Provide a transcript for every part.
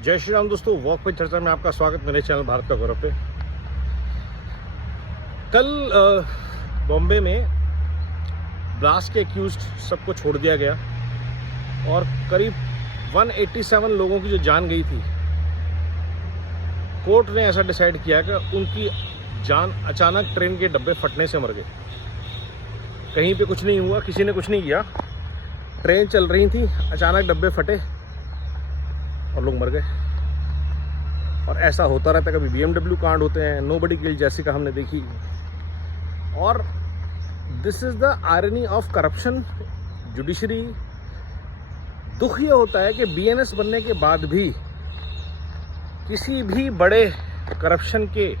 जय श्री राम दोस्तों, वॉक पे चर्चा में आपका स्वागत मेरे चैनल भारत का गौरव पे। कल बॉम्बे में ब्लास्ट के एक्यूज्ड सबको छोड़ दिया गया और करीब 187 लोगों की जो जान गई थी, कोर्ट ने ऐसा डिसाइड किया कि उनकी जान अचानक ट्रेन के डब्बे फटने से मर गए। कहीं पे कुछ नहीं हुआ, किसी ने कुछ नहीं किया, ट्रेन चल रही थी, अचानक डब्बे फटे और लोग मर गए। और ऐसा होता रहता है, कभी BMW कांड होते हैं, नोबडी किल्ड जैसिका हमने देखी। और this is the irony of corruption judiciary. दुख ये होता है कि BNS बनने के बाद भी किसी भी बड़े करप्शन के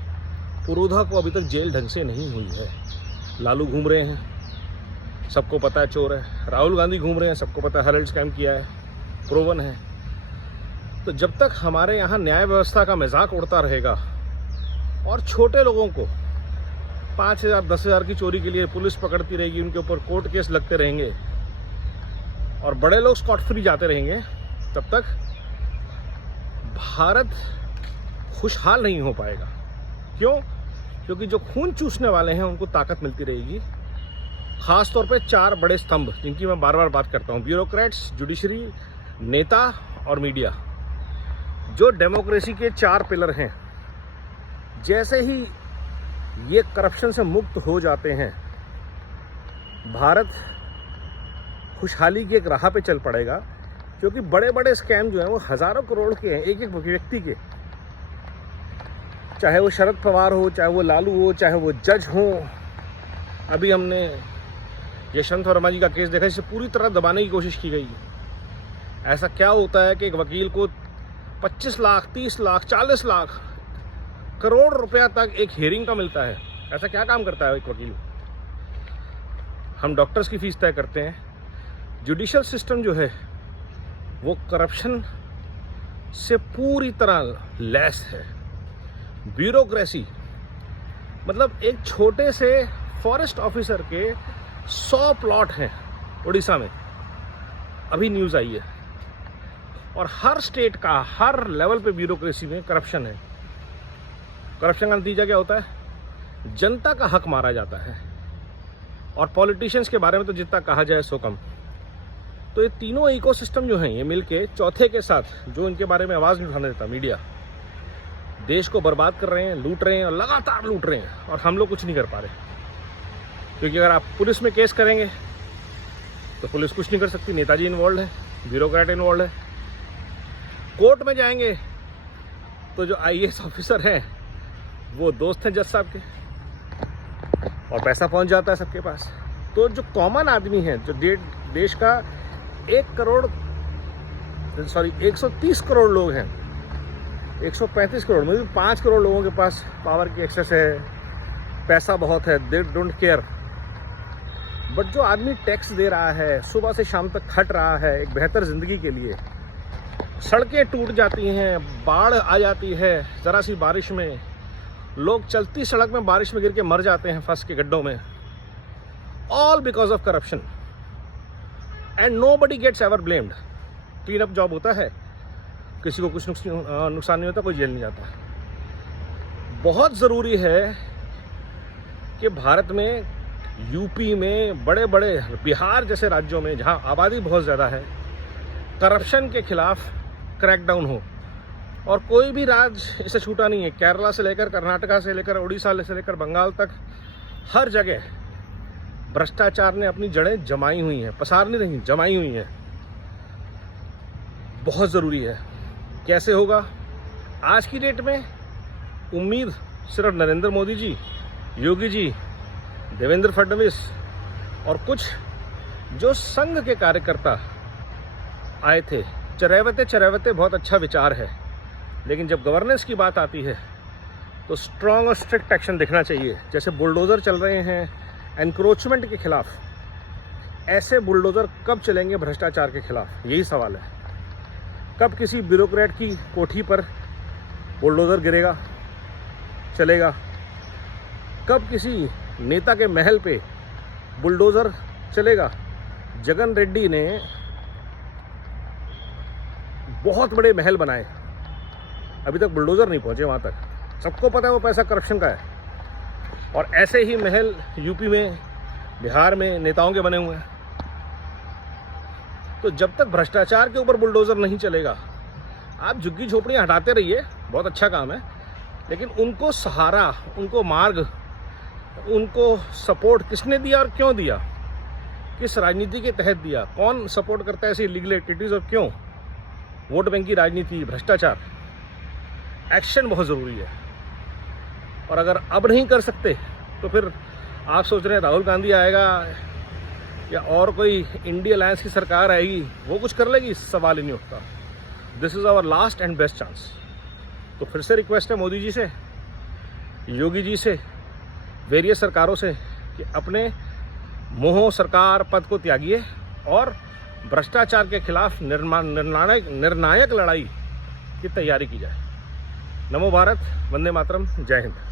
पुरोधा को अभी तक जेल ढंग से नहीं हुई है। लालू घूम रहे हैं, सबको पता है चोर है। राहुल गांधी घूम रहे हैं, सबको पता है हेरल्ड स्कैम किया है, प्रूवन है। तो जब तक हमारे यहाँ न्याय व्यवस्था का मजाक उड़ता रहेगा और छोटे लोगों को 5,000 10,000 की चोरी के लिए पुलिस पकड़ती रहेगी, उनके ऊपर कोर्ट केस लगते रहेंगे और बड़े लोग स्कॉट फ्री जाते रहेंगे, तब तक भारत खुशहाल नहीं हो पाएगा। क्यों? क्योंकि जो खून चूसने वाले हैं उनको ताकत मिलती रहेगी। खास तौर पे 4 बड़े स्तंभ जिनकी मैं बार बार बात करता हूँ, ब्यूरोक्रेट्स, जुडिशरी, नेता और मीडिया, जो डेमोक्रेसी के 4 पिलर हैं। जैसे ही ये करप्शन से मुक्त हो जाते हैं, भारत खुशहाली की एक राह पे चल पड़ेगा। क्योंकि बड़े बड़े स्कैम जो हैं वो हज़ारों करोड़ के हैं, एक एक व्यक्ति के। चाहे वो शरद पवार हो, चाहे वो लालू हो, चाहे वो जज हो। अभी हमने यशवंत वर्मा जी का केस देखा, जिसे पूरी तरह दबाने की कोशिश की गई। ऐसा क्या होता है कि एक वकील को 25 लाख, 30 लाख, 40 लाख, करोड़ रुपया तक एक हियरिंग का मिलता है? ऐसा क्या काम करता है एक वकील? हम डॉक्टर्स की फीस तय करते हैं। जुडिशियल सिस्टम जो है वो करप्शन से पूरी तरह लैस है। ब्यूरोक्रेसी मतलब एक छोटे से फॉरेस्ट ऑफिसर के 100 प्लॉट हैं उड़ीसा में, अभी न्यूज़ आई है। और हर स्टेट का हर लेवल पे ब्यूरोक्रेसी में करप्शन है। करप्शन का नतीजा क्या होता है? जनता का हक मारा जाता है। और पॉलिटिशियंस के बारे में तो जितना कहा जाए सो कम। तो ये तीनों इकोसिस्टम जो हैं, ये मिलके चौथे के साथ, जो इनके बारे में आवाज़ नहीं उठाने देता, मीडिया, देश को बर्बाद कर रहे हैं, लूट रहे हैं और लगातार लूट रहे हैं। और हम लोग कुछ नहीं कर पा रहे। क्योंकि अगर आप पुलिस में केस करेंगे तो पुलिस कुछ नहीं कर सकती, नेताजी इन्वॉल्व है, ब्यूरोक्रेट इन्वॉल्व है। कोर्ट में जाएंगे तो जो IAS ऑफिसर हैं वो दोस्त हैं जज साहब के, और पैसा पहुंच जाता है सबके पास। तो जो कॉमन आदमी है, जो देश का 130 करोड़ लोग हैं, 135 करोड़ में भी 5 करोड़ लोगों के पास पावर की एक्सेस है, पैसा बहुत है, दे डोंट केयर। बट जो आदमी टैक्स दे रहा है, सुबह से शाम तक खट रहा है एक बेहतर जिंदगी के लिए, सड़कें टूट जाती हैं, बाढ़ आ जाती है, ज़रा सी बारिश में लोग चलती सड़क में बारिश में गिर के मर जाते हैं फंस के गड्ढों में, all because of corruption. And nobody gets ever blamed. Clean up job होता है, किसी को कुछ नुकसान नहीं होता, कोई जेल नहीं जाता। बहुत ज़रूरी है कि भारत में, यूपी में, बड़े बड़े बिहार जैसे राज्यों में जहां आबादी बहुत ज़्यादा है, करप्शन के खिलाफ क्रैकडाउन हो। और कोई भी राज्य इसे छूटा नहीं है। केरला से लेकर कर्नाटका से लेकर उड़ीसा से लेकर बंगाल तक हर जगह भ्रष्टाचार ने अपनी जड़ें जमाई हुई हैं, पसार नहीं रही, जमाई हुई हैं। बहुत ज़रूरी है। कैसे होगा? आज की डेट में उम्मीद सिर्फ नरेंद्र मोदी जी, योगी जी, देवेंद्र फडणवीस और कुछ जो संघ के कार्यकर्ता आए थे। चरैवते बहुत अच्छा विचार है, लेकिन जब गवर्नेंस की बात आती है तो स्ट्रॉन्ग और स्ट्रिक्ट एक्शन दिखना चाहिए। जैसे बुलडोज़र चल रहे हैं एनक्रोचमेंट के खिलाफ, ऐसे बुलडोज़र कब चलेंगे भ्रष्टाचार के खिलाफ? यही सवाल है। कब किसी ब्यूरोक्रेट की कोठी पर बुलडोज़र गिरेगा, चलेगा? कब किसी नेता के महल पे बुलडोज़र चलेगा? जगन रेड्डी ने बहुत बड़े महल बनाए, अभी तक बुलडोज़र नहीं पहुंचे वहाँ तक। सबको पता है वो पैसा करप्शन का है। और ऐसे ही महल यूपी में, बिहार में नेताओं के बने हुए हैं। तो जब तक भ्रष्टाचार के ऊपर बुलडोज़र नहीं चलेगा, आप झुग्गी झोपड़ियाँ हटाते रहिए, बहुत अच्छा काम है, लेकिन उनको सहारा, उनको मार्ग, उनको सपोर्ट किसने दिया और क्यों दिया, किस राजनीति के तहत दिया, कौन सपोर्ट करता है ऐसी इलीगल एक्टिविटीज़ और क्यों, वोट बैंक की राजनीति, भ्रष्टाचार, एक्शन बहुत ज़रूरी है। और अगर अब नहीं कर सकते तो फिर आप सोच रहे हैं राहुल गांधी आएगा या और कोई इंडिया अलायंस की सरकार आएगी, वो कुछ कर लेगी, सवाल ही नहीं उठता। This is our last and best chance. तो फिर से रिक्वेस्ट है मोदी जी से, योगी जी से, वेरियस सरकारों से कि अपने मोह सरकार पद को त्यागिए और भ्रष्टाचार के खिलाफ निर्णायक लड़ाई की तैयारी की जाए। नमो भारत, वंदे मातरम, जय हिंद।